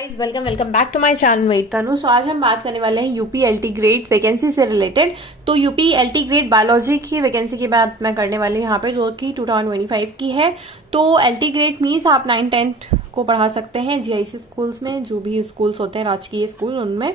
Guys welcome back to my channel with Tanu. So आज हम बात करने वाले हैं यूपी एलटी ग्रेड वैकेंसी से रिलेटेड। तो यूपी एलटी ग्रेड बायोलॉजी की वैकेंसी की बात मैं करने वाली हूँ यहाँ पे, जो कि 2025 की है। तो एलटी ग्रेड मीन्स आप 9-10 को पढ़ा सकते हैं जीआईसी स्कूल्स में, जो भी स्कूल्स होते हैं राजकीय स्कूल उनमें।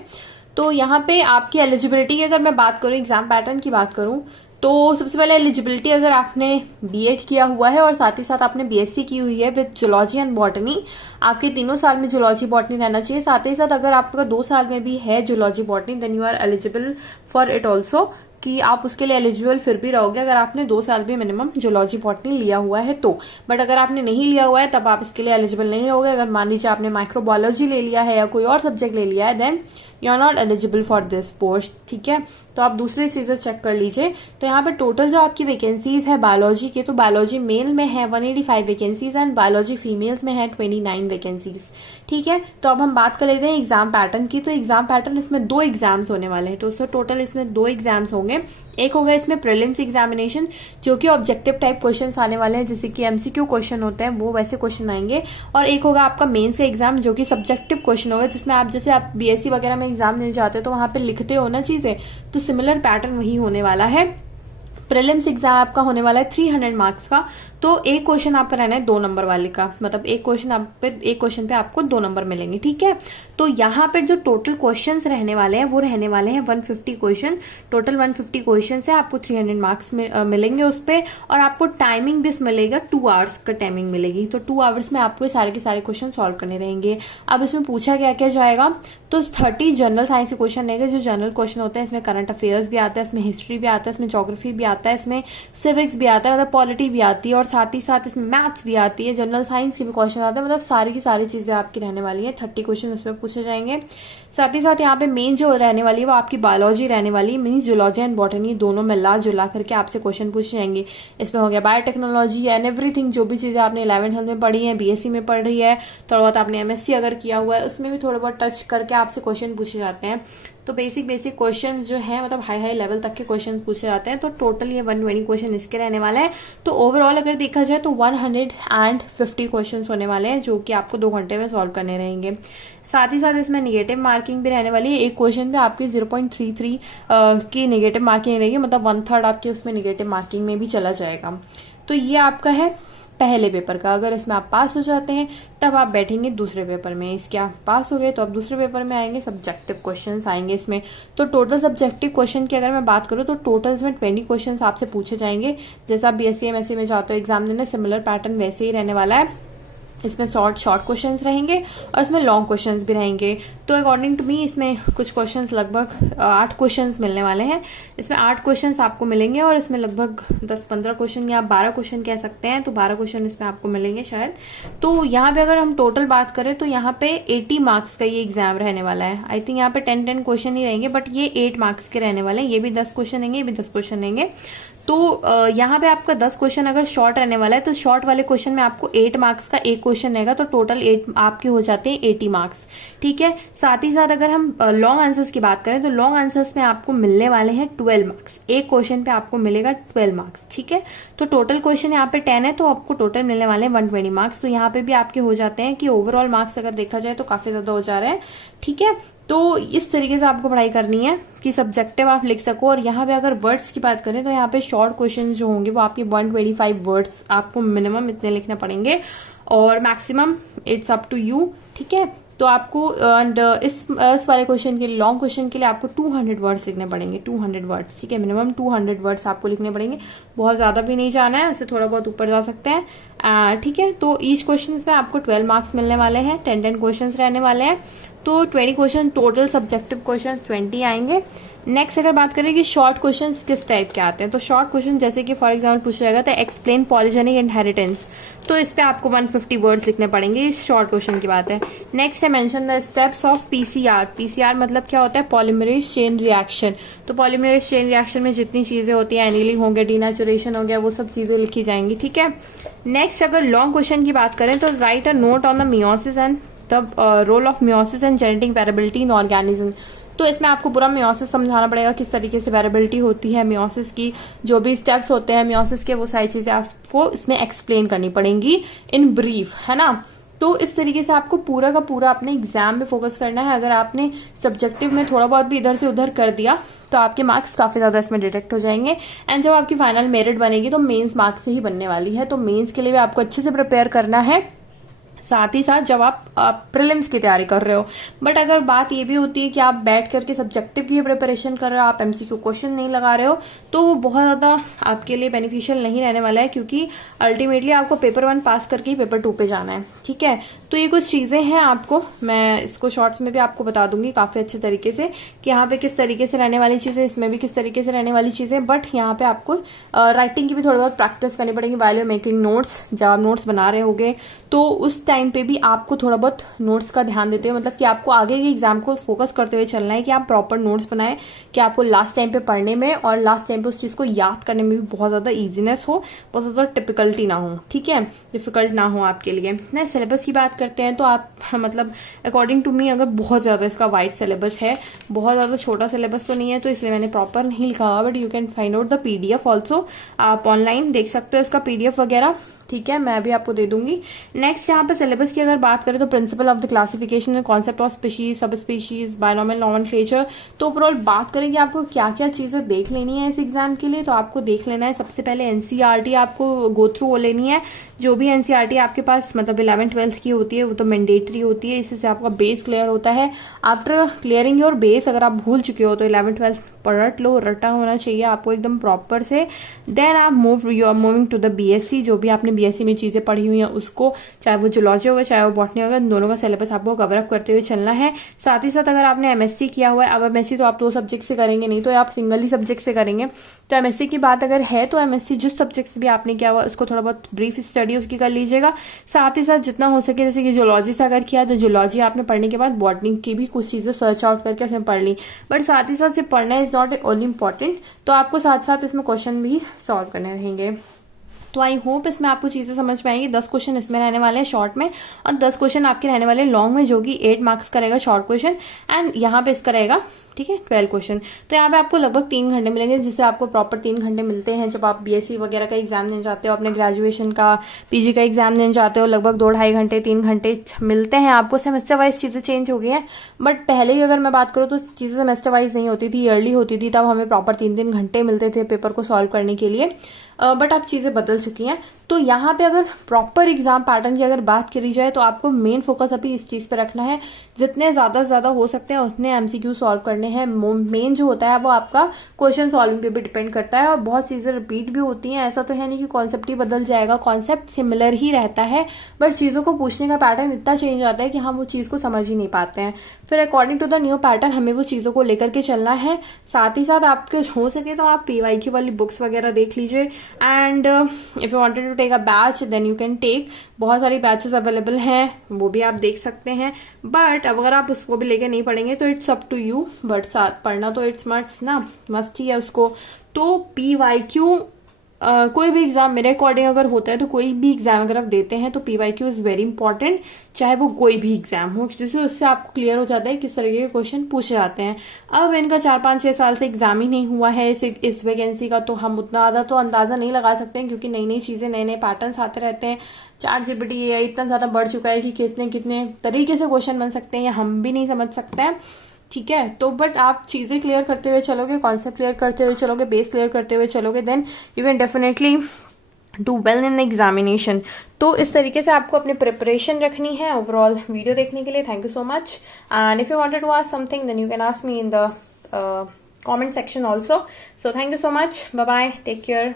तो यहाँ पे आपकी एलिजिबिलिटी की अगर मैं बात करूँ, एग्जाम पैटर्न की बात करूँ, तो सबसे पहले एलिजिबिलिटी अगर आपने बीएड किया हुआ है और साथ ही साथ आपने बीएससी की हुई है विद जूलॉजी एंड बॉटनी, आपके तीनों साल में जूलॉजी बॉटनी रहना चाहिए। साथ ही साथ अगर आपका 2 साल में भी है zoology botany, then you are eligible for it also, कि आप उसके लिए एलिजिबल फिर भी रहोगे अगर आपने 2 साल भी मिनिमम जूलॉजी बॉटनी लिया हुआ है तो। बट अगर आपने नहीं लिया हुआ है तब आप इसके लिए एलिजिबल नहीं रहोगे। अगर मान लीजिए आपने माइक्रोबायोलॉजी ले लिया है या कोई और सब्जेक्ट ले लिया है, then you are not eligible for this post. ठीक है, तो आप दूसरी चीजें चेक कर लीजिए। तो यहाँ पे टोटल जो आपकी वैकेंसीज है बायोलॉजी के, तो बायोलॉजी मेल में है 185 वैकेंसीज एंड बायोलॉजी फीमेल्स में है 29 वैकेंसीज। ठीक है, तो अब हम बात कर लेते हैं एग्जाम पैटर्न की। तो एग्जाम पैटर्न, इसमें 2 एग्जाम्स होने वाले हैं। तो उससे टोटल इसमें 2 एग्जाम्स होंगे। एक होगा इसमें प्रीलिम्स एग्जामिनेशन, जो कि ऑब्जेक्टिव टाइप क्वेश्चंस आने वाले हैं, जैसे कि एमसीक्यू क्वेश्चन होते हैं वो वैसे क्वेश्चन आएंगे। और एक होगा आपका मेंस का एग्जाम, जो कि सब्जेक्टिव क्वेश्चन होगा, जिसमें आप जैसे आप बीएससी वगैरह में एग्जाम देने जाते हो तो वहां पे लिखते हो ना चीजें, तो सिमिलर पैटर्न वही होने वाला है। प्रीलिम्स एग्जाम आपका होने वाला है 300 मार्क्स का। तो एक क्वेश्चन आपका रहना है 2 नंबर वाले का, मतलब एक क्वेश्चन पे आपको 2 नंबर मिलेंगे। ठीक है, तो यहाँ पे जो टोटल क्वेश्चंस रहने वाले हैं वो रहने वाले हैं 150 क्वेश्चन। टोटल 150 क्वेश्चन से आपको 300 मार्क्स मिलेंगे उस पे, और आपको टाइमिंग भी मिलेगा, 2 आवर्स का टाइमिंग मिलेगी। तो 2 आवर्स में आपको सारे के सारे क्वेश्चन सॉल्व करने रहेंगे। अब इसमें पूछा क्या क्या जाएगा, तो 30 जनरल साइंस के क्वेश्चन रहेंगे, जो जनरल क्वेश्चन होते हैं। इसमें करंट अफेयर्स भी आता है, इसमें हिस्ट्री भी आता है, इसमें ज्योग्राफी भी आता है, इसमें सिविक्स भी आता है, मतलब पॉलिटी भी आती है, और साथ ही साथ इसमें मैथ्स भी आती है, जनरल साइंस के भी क्वेश्चन आते हैं। मतलब सारी की सारी चीजें आपकी रहने वाली है। 30 क्वेश्चन उसमें पूछे जाएंगे। साथ ही साथ यहाँ पे मेन जो रहने वाली है वो आपकी बायोलॉजी रहने वाली है, मीन्स जूलॉजी एंड बॉटनी दोनों मिला जुला करके आपसे क्वेश्चन पूछे जाएंगे। इसमें हो गया बायोटेक्नोलॉजी एंड एवरीथिंग, जो भी चीजें आपने 11th में पढ़ी है, बीएससी में पढ़ रही है, थोड़ा बहुत आपने एमएससी अगर किया हुआ है उसमें भी थोड़ा बहुत टच करके आपसे क्वेश्चन पूछे जाते हैं। तो बेसिक क्वेश्चन जो है, मतलब हाई लेवल तक के क्वेश्चन पूछे जाते हैं। तो टोटल ये 120 क्वेश्चन इसके रहने वाला है। तो ओवरऑल अगर देखा जाए तो 150 क्वेश्चन होने वाले हैं, जो कि आपको 2 घंटे में सॉल्व करने रहेंगे। साथ ही साथ इसमें निगेटिव मार्किंग भी रहने वाली है। एक क्वेश्चन पे आपकी 0.33 की निगेटिव मार्किंग रहेगी, मतलब 1/3 आपके उसमें निगेटिव मार्किंग में भी चला जाएगा। तो ये आपका है पहले पेपर का। अगर इसमें आप पास हो जाते हैं तब आप बैठेंगे दूसरे पेपर में। इसके आप पास हो गए तो अब दूसरे पेपर में आएंगे सब्जेक्टिव क्वेश्चंस आएंगे इसमें। तो टोटल सब्जेक्टिव क्वेश्चन की अगर मैं बात करूं तो टोटल इसमें 20 क्वेश्चंस आपसे पूछे जाएंगे। जैसा आप बीएससी एमएससी में जाते हो एग्जाम देने, सिमिलर पैटर्न वैसे ही रहने वाला है। इसमें शॉर्ट क्वेश्चंस रहेंगे और इसमें लॉन्ग क्वेश्चंस भी रहेंगे। तो अकॉर्डिंग टू मी इसमें कुछ क्वेश्चंस लगभग 8 क्वेश्चंस मिलने वाले हैं। इसमें 8 क्वेश्चंस आपको मिलेंगे और इसमें लगभग 10-15 क्वेश्चन या 12 क्वेश्चन कह सकते हैं, तो 12 क्वेश्चन इसमें आपको मिलेंगे शायद। तो यहाँ पे अगर हम टोटल बात करें तो यहाँ पे 80 मार्क्स का ये एग्जाम रहने वाला है। आई थिंक यहाँ पे 10 क्वेश्चन ही रहेंगे, बट ये 8 मार्क्स के रहने वाले हैं। ये भी 10 क्वेश्चन रहेंगे, ये भी 10 क्वेश्चन रहेंगे। तो यहाँ पे आपका 10 क्वेश्चन अगर शॉर्ट रहने वाला है तो शॉर्ट वाले क्वेश्चन में आपको 8 मार्क्स का एक क्वेश्चन रहेगा, तो टोटल 8 आपके हो जाते हैं 80 मार्क्स। ठीक है, साथ ही साथ अगर हम लॉन्ग आंसर्स की बात करें तो लॉन्ग आंसर्स में आपको मिलने वाले हैं 12 मार्क्स। एक क्वेश्चन पे आपको मिलेगा 12 मार्क्स। ठीक है, तो टोटल क्वेश्चन यहाँ पे 10 है, तो आपको टोटल मिलने वाले हैं 120 मार्क्स। तो यहाँ पे भी आपके हो जाते हैं कि ओवरऑल मार्क्स अगर देखा जाए तो काफी ज्यादा हो जा रहे हैं। ठीक है, तो इस तरीके से आपको पढ़ाई करनी है कि सब्जेक्टिव आप लिख सको। और यहाँ पे अगर वर्ड्स की बात करें तो यहाँ पे शॉर्ट क्वेश्चन जो होंगे वो आपके 125 वर्ड्स आपको मिनिमम इतने लिखने पड़ेंगे, और maximum it's up to you. ठीक है, तो आपको एंड इस वाले क्वेश्चन के लिए, लॉन्ग क्वेश्चन के लिए आपको 200 वर्ड्स लिखने पड़ेंगे, 200 वर्ड्स। ठीक है, मिनिमम 200 वर्ड्स आपको लिखने पड़ेंगे। बहुत ज्यादा भी नहीं जाना है, उससे थोड़ा बहुत ऊपर जा सकते हैं। ठीक है, तो ईच क्वेश्चन में आपको 12 मार्क्स मिलने वाले हैं। 10 क्वेश्चन रहने वाले हैं। तो 20 क्वेश्चन टोटल सब्जेक्टिव क्वेश्चन 20 आएंगे। नेक्स्ट अगर बात करें कि शॉर्ट क्वेश्चंस किस टाइप के आते हैं, तो शॉर्ट क्वेश्चन जैसे कि फॉर एग्जांपल पूछा जाएगा तो एक्सप्लेन पॉलीजेनिक इनहेरिटेंस, तो इस पे आपको 150 वर्ड्स लिखने पड़ेंगे। इस शॉर्ट क्वेश्चन की बात है। नेक्स्ट है mention the steps of PCR. PCR मतलब क्या होता है, पॉलीमरेज चेन रिएक्शन। तो पॉलीमरेज चेन रिएक्शन में जितनी चीजें होती है, एनीलिंग हो गया, डीनेचुरेशन हो गया, वो सब चीजें लिखी जाएंगी। ठीक है, नेक्स्ट अगर लॉन्ग क्वेश्चन की बात करें तो write a note on the meiosis and the role of meiosis and genetic variability in organism. तो इसमें आपको पूरा मियोसिस समझाना पड़ेगा, किस तरीके से वेरिएबिलिटी होती है मियोसिस की, जो भी स्टेप्स होते हैं मियोसिस के, वो सारी चीजें आपको इसमें एक्सप्लेन करनी पड़ेंगी इन ब्रीफ, है ना। तो इस तरीके से आपको पूरा का पूरा अपने एग्जाम में फोकस करना है। अगर आपने सब्जेक्टिव में थोड़ा बहुत भी इधर से उधर कर दिया तो आपके मार्क्स काफी ज्यादा इसमें डिडक्ट हो जाएंगे। एंड जब आपकी फाइनल मेरिट बनेगी तो मेंस मार्क्स से ही बनने वाली है, तो मेंस के लिए भी आपको अच्छे से प्रिपेयर करना है, साथ ही साथ जब आप प्रीलिम्स की तैयारी कर रहे हो। बट अगर बात ये भी होती है कि आप बैठ करके सब्जेक्टिव की प्रिपरेशन कर रहे हो, आप एमसीक्यू क्वेश्चन नहीं लगा रहे हो, तो वो बहुत ज्यादा आपके लिए बेनिफिशियल नहीं रहने वाला है, क्योंकि अल्टीमेटली आपको पेपर 1 पास करके ही पेपर 2 पे जाना है। ठीक है, तो ये कुछ चीजें हैं, आपको मैं इसको शॉर्ट्स में भी आपको बता दूंगी काफी अच्छे तरीके से कि यहाँ पे किस तरीके से रहने वाली चीजें, इसमें भी किस तरीके से रहने वाली चीजें। बट यहाँ पे आपको राइटिंग की भी थोड़ी बहुत प्रैक्टिस करनी पड़ेगी व्हाइल यू मेकिंग नोट्स। जब आप नोट्स बना रहे होगे तो उस टाइम पे भी आपको थोड़ा बहुत नोट्स का ध्यान देते हुए, मतलब कि आपको आगे के एग्जाम को फोकस करते हुए चलना है कि आप प्रॉपर नोट्स बनाएं, कि आपको लास्ट टाइम पे पढ़ने में और लास्ट टाइम पे उस चीज को याद करने में भी बहुत ज्यादा इजीनेस हो, बहुत ज्यादा टिपिकलिटी ना हो। ठीक है, डिफिकल्ट ना हो आपके लिए। ना सिलेबस की बात करते हैं तो आप मतलब अकॉर्डिंग टू मी अगर बहुत ज्यादा इसका वाइड सिलेबस है, बहुत ज्यादा छोटा सिलेबस तो नहीं है, तो इसलिए मैंने प्रॉपर नहीं लिखा हुआ, but you can find out the PDF also. आप ऑनलाइन देख सकते हो इसका पीडीएफ वगैरह। ठीक है, मैं भी आपको दे दूंगी। नेक्स्ट यहाँ पे सिलेबस की अगर बात करें तो principle of the classification and concept of species, सब स्पीशीज, बायनॉमियल नॉमेनक्लेचर। तो ओवरऑल बात करें कि आपको क्या क्या चीजें देख लेनी है इस एग्जाम के लिए, तो आपको देख लेना है सबसे पहले एनसीईआरटी आपको गो थ्रू हो लेनी है। जो भी एनसीईआरटी आपके पास मतलब 11th-12th की होती है वो तो मैंडेटरी होती है, इससे आपका बेस क्लियर होता है। आफ्टर क्लियरिंग योर बेस, अगर आप भूल चुके हो तो 11th-12th पढ़ लो, रटा होना चाहिए आपको एकदम प्रॉपर से। देन आप you are moving to the BSc. जो भी आपने बीएससी में चीजें पढ़ी हुई हैं उसको, चाहे वो जूलॉजी होगा चाहे वो बॉटनी होगा, इन दोनों का सिलेबस आपको कवर अप करते हुए चलना है। साथ ही साथ अगर आपने एमएससी किया हुआ है, अब एमएससी तो आप 2 सब्जेक्ट से करेंगे, नहीं तो आप सिंगल ही सब्जेक्ट से करेंगे। तो एमएससी की बात अगर है तो एमएससी जिस सब्जेक्ट से भी आपने किया हुआ उसको थोड़ा बहुत ब्रीफ स्टडी उसकी कर लीजिएगा। साथ ही साथ जितना हो सके, जैसे कि जूलॉजी से अगर किया तो जूलॉजी आपने पढ़ने के बाद बॉटनी की भी कुछ चीजें सर्च आउट करके उसमें पढ़ ली। बट साथ ही साथ सिर्फ पढ़ना इज नॉट ओनली इम्पॉर्टेंट, तो आपको साथ साथ इसमें क्वेश्चन भी सॉल्व करने रहेंगे। तो आई होप इसमें आपको चीजें समझ में आएंगी। 10 क्वेश्चन इसमें रहने वाले हैं शॉर्ट में, और 10 क्वेश्चन आपके रहने वाले लॉन्ग में, जो कि 8 मार्क्स का रहेगा शॉर्ट क्वेश्चन, एंड यहाँ पे इसका रहेगा ठीक है 12 क्वेश्चन। तो यहाँ पे आपको लगभग 3 घंटे मिलेंगे, जिससे आपको प्रॉपर 3 घंटे मिलते हैं जब आप बीएससी वगैरह का एग्जाम देने जाते हो, अपने ग्रेजुएशन का पीजी का एग्जाम देने जाते हो। लगभग 2-2.5 घंटे 3 घंटे मिलते हैं आपको। सेमेस्टर वाइज चीजें चेंज हो गई है, बट पहले की अगर मैं बात करूँ तो चीजें सेमेस्टर वाइज नहीं होती थी, ईयरली होती थी, तब हमें प्रॉपर 3-3 घंटे मिलते थे पेपर को सॉल्व करने के लिए। बट अब चीजें बदल चुकी हैं। तो यहाँ पे अगर प्रॉपर एग्जाम पैटर्न की अगर बात करी जाए तो आपको मेन फोकस अभी इस चीज पे रखना है, जितने ज्यादा से ज्यादा हो सकते हैं उतने एमसीक्यू सॉल्व करने हैं। मेन जो होता है वो आपका क्वेश्चन सॉल्विंग पे भी डिपेंड करता है, और बहुत चीजें रिपीट भी होती हैं। ऐसा तो है नहीं कि कॉन्सेप्ट ही बदल जाएगा, कॉन्सेप्ट सिमिलर ही रहता है, बट चीजों को पूछने का पैटर्न इतना चेंज आता है कि हम वो चीज को समझ ही नहीं पाते हैं। फिर according to the new pattern हमें वो चीजों को लेकर के चलना है। साथ ही साथ आपके हो सके तो आप पीवाईक्यू वाली बुक्स वगैरह देख लीजिए, and if you wanted to take a batch then you can take. बहुत सारी बैचेस अवेलेबल हैं, वो भी आप देख सकते हैं। बट अगर आप उसको भी लेके नहीं पढ़ेंगे तो it's up to you, but साथ पढ़ना तो इट्स मस्ट ही है उसको। तो पीवाईक्यू कोई भी एग्जाम मेरे अकॉर्डिंग अगर होता है, तो कोई भी एग्जाम अगर आप देते हैं तो पीवाईक्यू इज वेरी इंपॉर्टेंट, चाहे वो कोई भी एग्जाम हो, जिससे उससे आपको क्लियर हो जाता है किस तरीके के क्वेश्चन पूछे जाते हैं। अब इनका 4-5-6 साल से एग्जाम ही नहीं हुआ है इस वैकेंसी का, तो हम उतना ज्यादा तो अंदाजा नहीं लगा सकते हैं, क्योंकि नई नई चीजें नए नए पैटर्न्स आते रहते हैं। ChatGPT इतना ज्यादा बढ़ चुका है कि कितने तरीके से क्वेश्चन बन सकते हैं, हम भी नहीं समझ सकते हैं। ठीक है, तो बट आप चीजें क्लियर करते हुए चलोगे, कॉन्सेप्ट क्लियर करते हुए चलोगे, बेस क्लियर करते हुए चलोगे, then you can definitely do well in the examination. तो इस तरीके से आपको अपनी प्रिपरेशन रखनी है। ओवरऑल वीडियो देखने के लिए thank you so much, and if you wanted to ask something then you can ask me in the comment section also. So thank you so much, bye bye, take care.